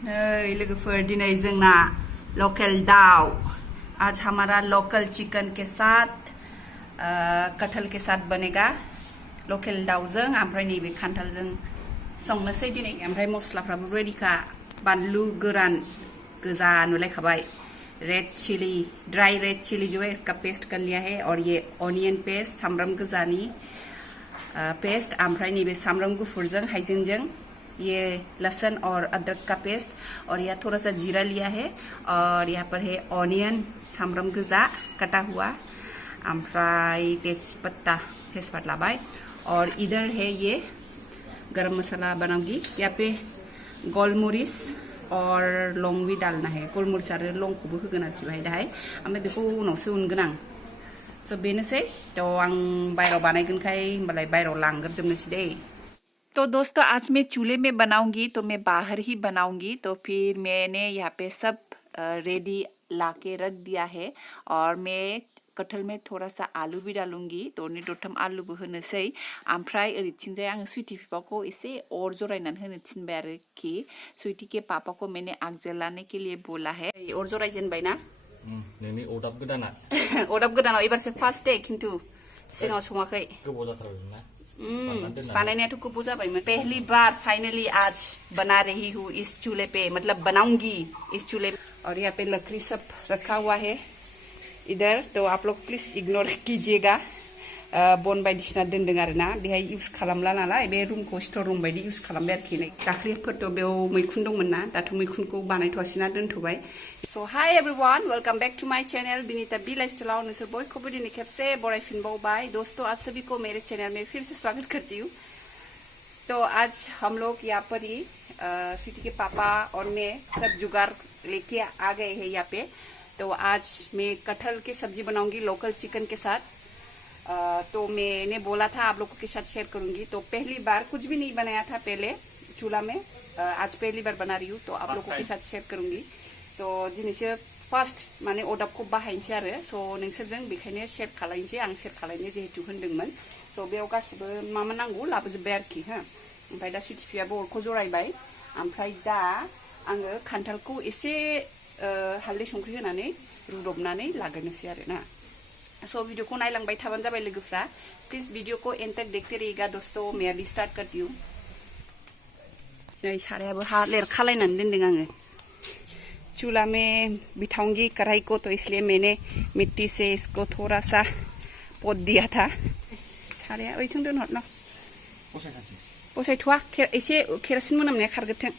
नै लोगोफोर दिनै जोंना लकेल दाउ आज हमारा लोकल चिकन के साथ कटहल के साथ बनेगा लकेल दाउजों ओमफ्राय नैबे खान्थालजों संनोसै दिनै ओमफ्राय मस्लाफ्राबो रेडिखा बानलु गोरान गोजा नुलायखाबाय red chilli dry red chilli जो है इसका पेस्ट कर लिया है और ये ऑनियन पेस्ट सामब्राम गोजानी पेस्ट ओमफ्राय नैबे सामब्राम गुफुरजों हाइजेंजों ये लहसुन और अदरक का पेस्ट और यह थोड़ा सा जीरा लिया है और यहाँ पर है ऑनियन सामब्राम गोजा कटा हुआ ओमफ्राय तेजपत्ता लाबाय और इधर है ये गरम मसाला बनाऊंगी यहाँ पे गोलमरिच और लौंग भी डालना है गोलमरिच और लौंग को होगोन आरोखि बाहाय दाहाय ओमफ्राय बेखौ उनावसो उनगोन आं स' बेनोसै थ' आं बायराव बानायगोनखाय होमबालाय बायराव लांग्रोजोबनोसै दै। तो दोस्तों आज मैं चूल्हे में बनाऊंगी तो मैं बाहर ही बनाऊंगी तो फिर मैंने यहाँ पे सब रेडी लाके रख दिया है और मैं कटहल में थोड़ा सा आलू भी डालूंगी दरनै दरथाम आलूबो होनोसै ओमफ्राय ओरैथिंजाय आङो सुइटि बिफाखौ एसे अर जरायनानै होनो थिनबाय आरोखि सुइटि के पापा को मैंने आग जलाने के लिए बोला है अर जरायजेनबाय ना नोंनि अरदाब गोदाना अरदाब गोदानाव एबारसो फार्स्ट दे खिन्थु सिगाङाव सङाखै गोबाव जाथारबायमोन ना बनाने तो कुछ जाबाय पहली बार फाइनली आज बना रही हूँ इस चूल्हे पे मतलब बनाऊंगी इस चूल्हे और यहाँ पे लकड़ी सब रखा हुआ है इधर तो आप लोग प्लीज इग्नोर कीजिएगा बन बायदिसिना दोनदों आरोना बेहाय इउज खालामला नालाय बे रुमखौ स्ट'र रुम बायदि इउज खालामबाय आरोखि दाख्लिफोरथ' बेयाव मैखुन दंमोन ना दाथ' मैखुनखौ बानायथ'वासैना दोनथ'बाय So hi everyone, welcome back to my channel Binita B lifestyle नोंसोर बयखौबो दिनै खेबसे बरायफिनबावबाय दोस्तों आप सभी को मेरे चैनल में फिर से स्वागत करती हूँ। तो आज हम लोग यहाँ पर ही स्वीटी के पापा और मैं सब जुगाड़ लेके आ गए हैं यहाँ पे। तो आज मैं कटहल की सब्जी बनाऊंगी लोकल चिकन के साथ। तो मैंने बोला था आप लोगों के साथ शेयर करूंगी तो पहली बार कुछ भी नहीं बनाया था पहले चूल्हा में आज पहली बार बना रही हूँ तो आप लोगों के साथ शेयर करूंगी। तो दिनैसो फार्स्ट माने अरदाबखौ बाहायनोसै आरो स' नोंसोरजों बेखायनो शेयर खालायनोसै आं शेयर खालायनो जिहेतु होनदोंमोन स' बेयाव गासिबो मा मा नांगौ लाबोजोब्बाय आरोखि हो ओमफ्राय दा सुइटिफियाबो अरखौ जरायबाय ओमफ्राय दा आङो खान्थालखौ एसे हालदै संख्रि होनानै रुदबनानै लाग्रोनोसै आरोना स' भिडिअखौ नायलांबाय थाबानो जाबाय लोगोफ्रा प्लिज भिडिअखौ एन्ड तक देखते रहिएगा दोस्तों मैं अभी स्टार्ट करती हूँ। नै सारायाबो हा लेरखालायनानै दोनदों आङो चूल्हा में बिठाऊंगी कढ़ाई को तो इसलिए मैंने मिट्टी से इसको थोड़ा सा पोत दिया था साराया ओइथिं दोनहरनो बसायथ'वा एसे केरासिन मोनामनाया खारग्रोथों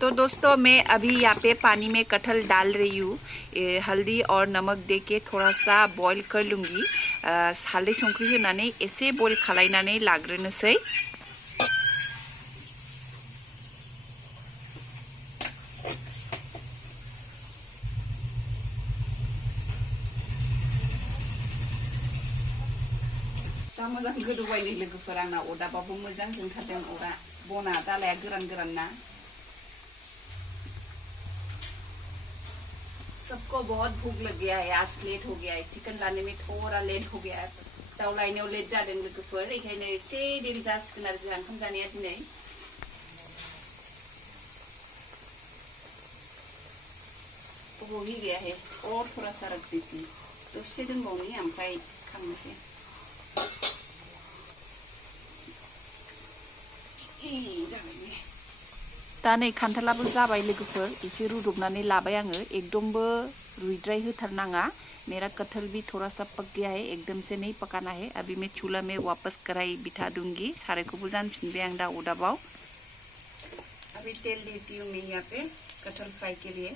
तो दोस्तों मैं अभी यहाँ पे पानी में कटहल डाल रही हूँ हल्दी और नमक दे के थोड़ा सा बॉईल कर लूँगी हालदै संख्रि होनानै एसे बॉईल खालायनानै लाग्रोनोसै जा मोजां गोदौबाय नै लोगोफोर आंना अरदाबाबो मोजां जोंखादों अरा बना दालाया गोरान गोरान ना सबको बहुत भूख लग गया है आज लेट हो गया है चिकन लाने में थोड़ा लेट हो गया है दाउ लायनायाव लेट जादों लोगोफोर बेखायनो एसे देरि जासिगोन आरो जोंहा ओंखाम जानाया दिनै हो ही गया है और थोड़ा सा रख देती दसे दोनबावनि ओमफ्राय खांनोसै दा नै खान्थालाबो जाबाय लोगोफोर एसे रुदबनानै लाबाय आङो एकदमबो रुइद्राय होथारनाङा मेरा कटहल भी थोड़ा सा पक गया है एकदम से नहीं पकाना है अभी मैं चूल्हा में वापस कढ़ाई बिठा दूंगी सारायखौबो जानफिनबाय आं दा अरदाबाव अभी तेल देती हूँ मैं यहाँ पे कटहल फ्राई के लिए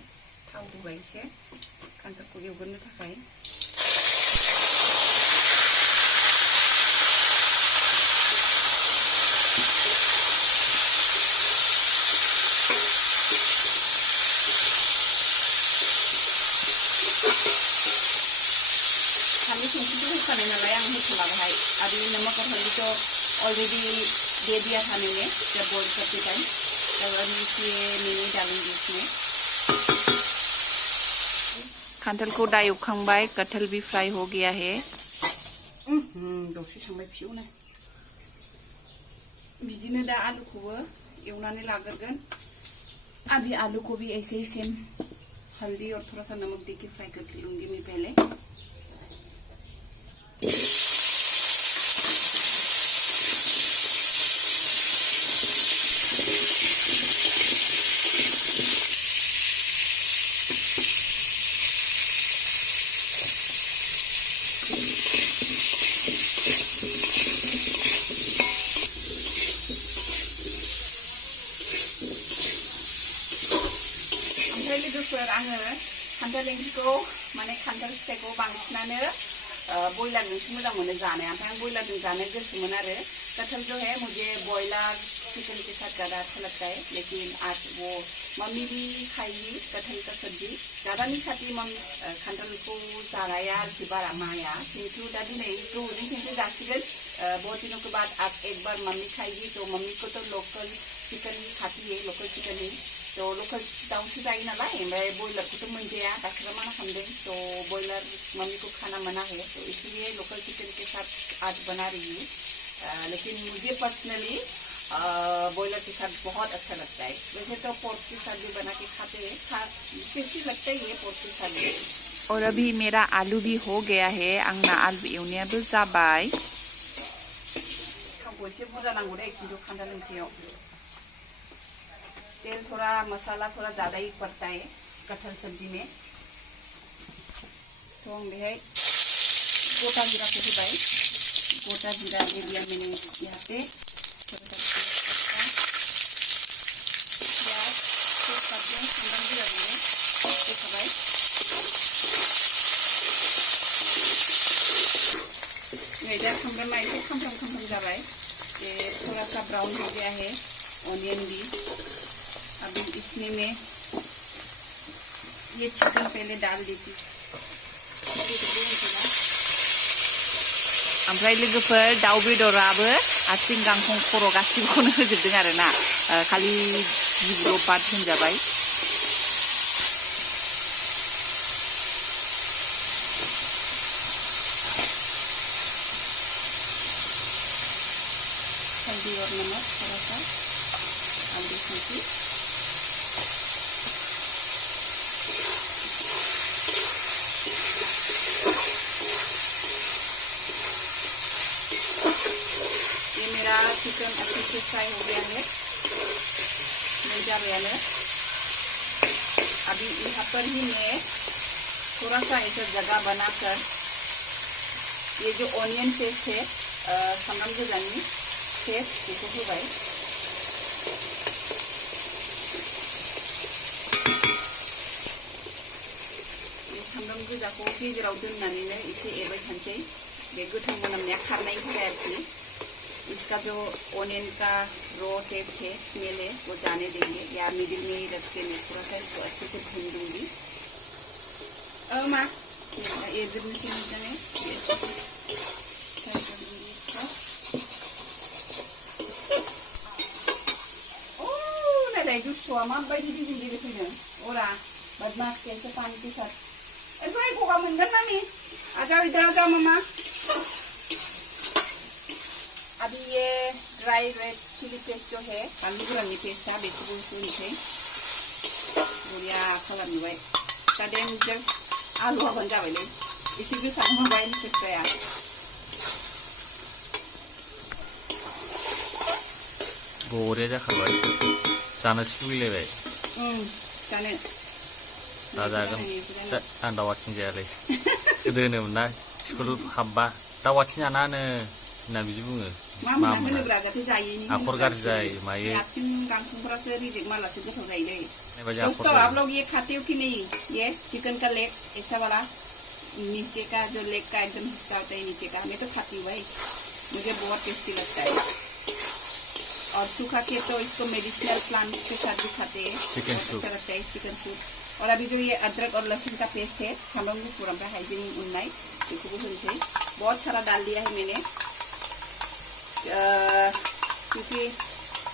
थाव होबाय एसे खान्थालखौ एवगोरनो थाखाय हालदै संख्रिबो होखानाय नालाय आं होथ'ला बाहाय अभी नमक और हल्दी तो ऑलरेडी दे दिया था मैंने जब बॉईल करते टाइम, तब अभी इसलिए नहीं डालूंगी इसमें। खान्थाल को दा एवखांबाय, कटहल भी फ्राई हो गया है। दसे थांबाय फिउनो बिदिनो दा आलूखौबो एवनानै लाग्रोगोन। अभी आलू को भी ऐसे ही सेम हल्दी और थोड़ा सा नमक देके फ्राई करके लूंगी मैं पहले। ओमफ्राय लोगोफोर आङो खान्थाल ओंख्रिखौ माने खान्थाल फिथाइखौ बांसिनानो बयलारजोंसो मोजां मोनो जानो। ओमफ्राय आं बयलारजों जानो गोसोमोन आरो। कटहल जो है मुझे बॉयलर चिकन के साथ ज़्यादा अच्छा लगता है, लेकिन आज वो मम्मी भी खाएगी कटहल का सब्जी। ज़्यादा नहीं खाती मम्मी खान्थाल को जानाया आरोखि बारा माया, किन्तु दा दिनै गोबावजों खनसे जासिगोन। बहुत दिनों के बाद आज एक बार मम्मी खाएगी, तो मम्मी को तो लोकल चिकन खाती है, लोकल चिकन ही तो लोकल दाउसो जायो नालाय, ओमफ्राय बयलारखौथ' मोनजाया, डाक्टरा माना खालामदों, तो बॉयलर मम्मी को खाना मना है, तो इसलिए लोकल चिकन के साथ आज बना रही हूँ। लेकिन मुझे पर्सनली बॉयलर के साथ बहुत अच्छा लगता है। वैसे तो पोर्क के साथ भी बना के खाते हैं, टेस्टी लगता ही है पोर्क के साथ भी। और अभी मेरा आलू भी हो गया है, आंना आलू एवनायाबो जाबाय। थावखौ एसे बुरजा नांगौ दे खिन्थु खान्थाल ओंख्रियाव। तेल थोड़ा मसाला थोड़ा ज़्यादा ही पड़ता है कटहल सब्जी में। तो हम बेहाय गोटा जीरा को होबाय, गोटा जीरा दे दिया मैंने यहाँ पे। प्याज सामब्राम जीरा देंगे होखाबाय। नै दा सामब्रामा एसे खामफ्राम जाबाय, ये थोड़ा सा ब्राउन हो गया है ऑनियन भी। अभी इसमें मैं ये चिकन पहले डाल देती। ओमफ्राय लोगोफोर दाउ बेदराबो आथिं गांखं खर' गासिबोखौनो होजोबदों आरोना, खालि बिबुल' बाद होनजाबाय। हल्दी और नमक थोड़ा सा, हल्दी संकी मेरा चिकन अच्छे से फ्राई हो गया है, मिल जाएगा। अभी यहाँ पर ही मैं थोड़ा सा ऐसा जगह बनाकर ये जो ऑनियन पेस्ट है, सामब्राम गोजानि पेस्ट बेखौ होबाय। सामब्राम गोजाखौ गेजेराव दोननानैनो एसे एरबाय थानोसै, बे गोथां मोनामनाया खारनायनि थाखाय आरोखि। इसका जो ऑनियन का रॉ टेस्ट है, स्मेल है, वो जाने देंगे, या मिडिल में ही रख के मैं थोड़ा सा इसको अच्छे से भून दूंगी। माँ ये जरूरी नहीं फ्राई कर दूंगी इसको। ओह नालाय दुस्थ'आ माबायदि गिदिर गिदिर फैदों, अरा बदमाश कैसे पानी के साथ। अरे गगा मोनगोन मामी, आजा इधर आजा मामा। अभी ये ड्राई रेड चिली पेस्ट जो है, बानलु गोराननि पेस्टा, बेखौबो होनोसै। बरिया खालामबाय। दा देनजार आलु होबानो जाबायलै, एसे गोसा होबाय पेस्टाया। बरिया जाखाबाय, जानोसो लुगैलायबाय। जानो दा जागोन। आं दाउ आथिं जायालै, गोदो होनोमोन ना स्कुल हाबबा दाउ आथिं जानाङानो होनना बिदि बुङो। मा होनोब्रा जाहाथे जायैनि आखर गाज्रि जायो मायो। आथिं गांखंफोरासो रिजेक्ट मालासो गोथाव जायोलै। दोस्तों आप लोग ये खाते हो कि नहीं, ये चिकन का लेग ऐसा वाला नीचे का जो लेग का एकदम हिस्सा होता है नीचे का, मैं तो खाती हूँ भाई, मुझे बहुत टेस्टी लगता है। और सूखा के तो इसको मेडिसिनल प्लांट के साथ भी खाते हैं, चिकन सूप अच्छा लगता है चिकन सूप। और अभी जो ये अदरक और लहसुन का पेस्ट है, सामब्राम गुफुर ओमफ्राय हाइजें उननाय बेखौबो होनोसै। बहुत सारा डाल दिया है मैंने, क्योंकि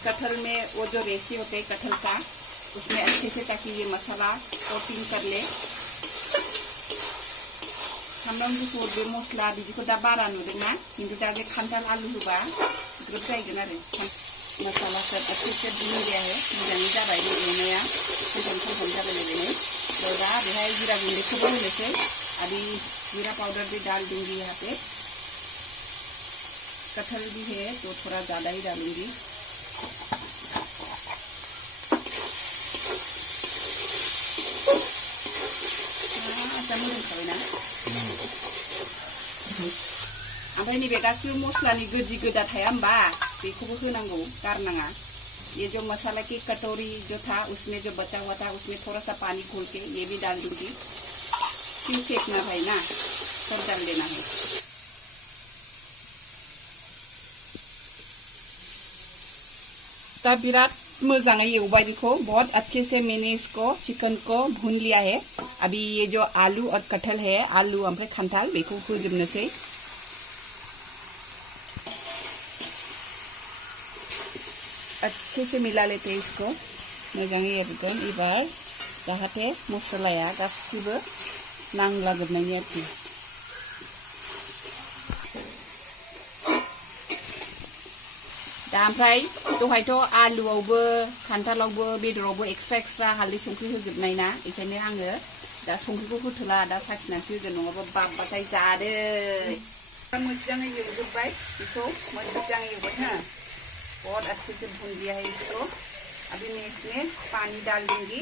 कटहल में वो जो रेशे होते हैं कटहल का, उसमें अच्छे से ताकि ये मसाला कोटिंग कर ले। सामब्राम गुफुर बे मस्ला बिदिखौ दा बारा नुदोंना, किन्तु दा बे खान्थाल आलु होबा ग्रोब जाहैगोन आरो। मसाला सब अच्छे से भून गया है, मोजाङै जाबाय एवनाया, खामफ्राम जाबाय नालाय। तो दा बेहाय जीरा गुन्दैखौबो होनोसै। अभी जीरा पाउडर भी डाल दूंगी यहाँ पे। कटहल भी है तो थोड़ा ज़्यादा ही डालूंगी। ओमफ्राय नैबे गासिबो मस्लानि गोदि गोदा थाया होमबा, बेखौबो होनांगौ, गारनाङा। ये जो मसाला की कटोरी जो था उसमें जो बचा हुआ था उसमें थोड़ा सा पानी घोल के ये भी डाल दूंगी। क्यों फेंकना भाई ना, सब डाल देना है। तब बिराद मोजाङै एवबाय बेखौ, बहुत अच्छे से मैंने इसको चिकन को भून लिया है। अभी ये जो आलू और कटहल है, आलू ओमफ्राय खान्थाल बेखौ होजोबनोसै। अच्छे से मिला लेते हैं इसको, मोजाङै एरगोन एबार, जाहाथे मसलाया गासिबो नांलाजोबनायनि आरोखि। दा ओमफ्राय दहायथ' आलुआवबो खान्थालावबो बेदरावबो एक्सट्रा हालदै संख्रि होजोबनाय ना, बेखायनो आङो दा संख्रिखौ होथ'ला, दा साखिनानैसो होगोन, नङाबा बाबबाथाय जादो। मोजाङै एवजोबबाय बेखौ, मोजाङै एवबाय हा, बहुत अच्छे से भून दिया है इसको। अभी मैं इसमें पानी डाल दूंगी।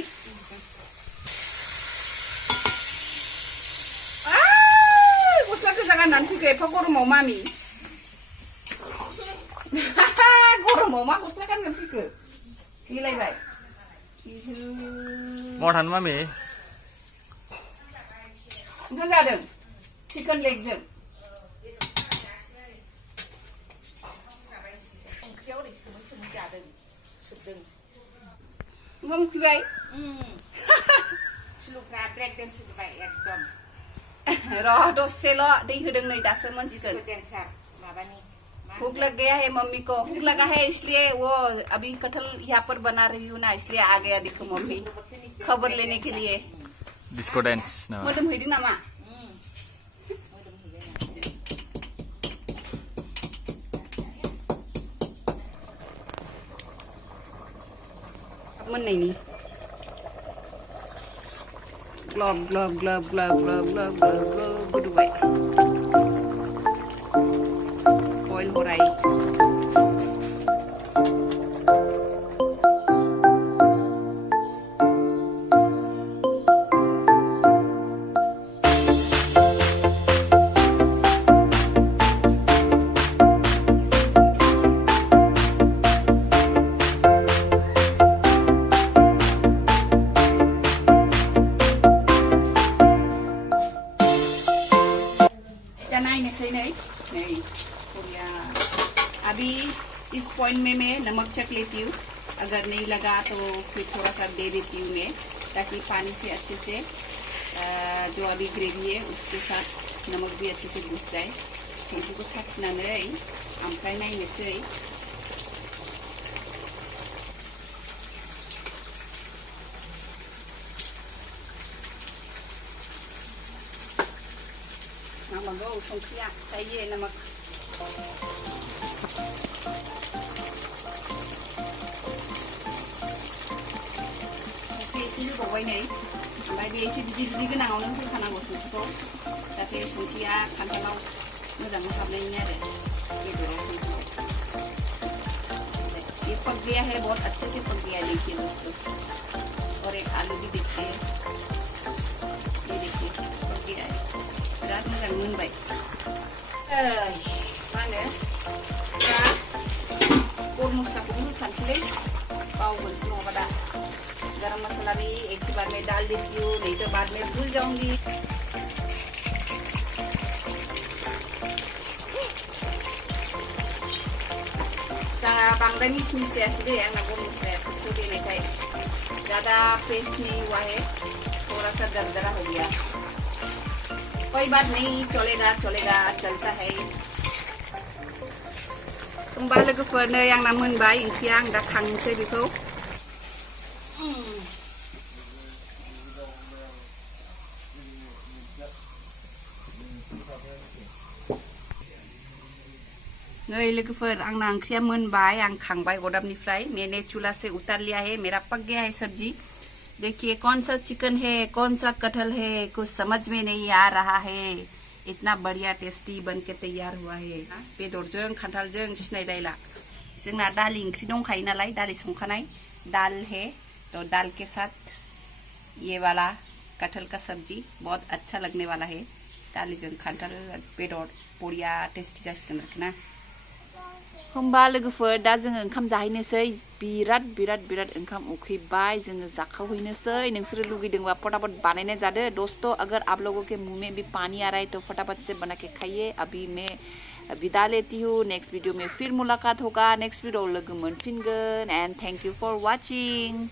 गस्ला गोजा गाननानै फैखो एफा गरमाव मामि। गरमाव मा गस्ला गाननानै फैखो, गेलायबाय। बहा थानो मामि? ओंखाम जादों चिकेन लेगजों। ओंखाम उखैबाय? सिलुफ्रा ब्रेक डेन्स होजोबबाय एकदम। र' दसेल' दै होदों नै दासो मोनसिगोन। भूख लग गया है मम्मी को, भूख लगा है इसलिए वो अभी कटहल यहाँ पर बना रही हूँ ना, इसलिए आ गया देखो मम्मी खबर लेने के लिए। डिस्को डांस ना मोदोम हैदों नामा? मोननायनि glove glove glove glove glove glove glove glove गोदौबाय। ऑयल हराय। अभी इस पॉइंट में मैं नमक चख लेती हूँ, अगर नहीं लगा तो फिर थोड़ा सा दे देती हूँ मैं, ताकि पानी से अच्छे से जो अभी ग्रेवी है उसके साथ नमक भी अच्छे से घुस जाए। संख्रिखौ साखिनानै ओमफ्राय नायनोसै। नांबांगौ संख्रिया, चाहिए नमक। संख्रि एसे होबावबाय नै, ओमफ्राय बे एसे बिदि गोनाङावनो होखानांगौ संख्रिखौ, जाहाथे संख्रिया खान्थालाव मोजाङै हाबनायनि आरो बेदराव खान्थालाव। ये पक गया है, बहुत अच्छे से पक गया है, देखिए दोस्तों। और एक आलू भी देखते हैं, ये देखिए पक गया है, बिराद मोजां मोनबाय। मा होनो दा गरम मस्लाखौबो होखानोसैलै, बावगोनसो नङाबा दा। गरम मसाला भी एक ही बार में डाल देती हूँ, नहीं तो बाद में भूल जाऊंगी। बांद्राय मिस मिस जायासै दे आंना गरम मस्लाया, थोबसे देनायखाय ज़्यादा पेस्ट नहीं हुआ है। थोड़ा सा दरदरा हो गया, कोई बात नहीं, चलेगा चलेगा, चलता है। होमबा लोगोफोर नै आंना मोनबाय ओंख्रिया, आं दा खांनोसै बेखौ। नै लोगोफोर आंना ओंख्रिया मोनबाय, आं खांबाय अरदाबनिफ्राय। मैंने चूल्हा से उतार लिया है, मेरा पक गया है सब्जी। देखिए कौन सा चिकन है, कौन सा कटहल है, कुछ समझ में नहीं आ रहा है। इतना बढ़िया टेस्टी बन के तैयार हुआ है। बेदरजों खान्थालजों सिनायलायला। जोंना दालि ओंख्रि दंखायो नालाय, दालि संखानाय दाल है, तो दाल के साथ ये वाला कटहल का सब्जी बहुत अच्छा लगने वाला है। दालिजों खान्थाल बेदर बरिया टेस्टी जासिगोन आरोखि ना। होमबा लोगोफोर दा जोङो ओंखाम जाहैनोसै। बिराद ओंखाम उखैबाय, जोङो जाखावहैनोसै। नोंसोरो लुगैदोंबा फटाफट बानायनाय जादो। दोस्तों अगर आप लोगों के मुंह में भी पानी आ रहा है तो फटाफट से बना के खाइए। अभी मैं विदा लेती हूँ, नेक्स्ट वीडियो में फिर मुलाकात होगा, नेक्स्ट वीडियो लोगो मोनफिनगोन। And thank you for watching.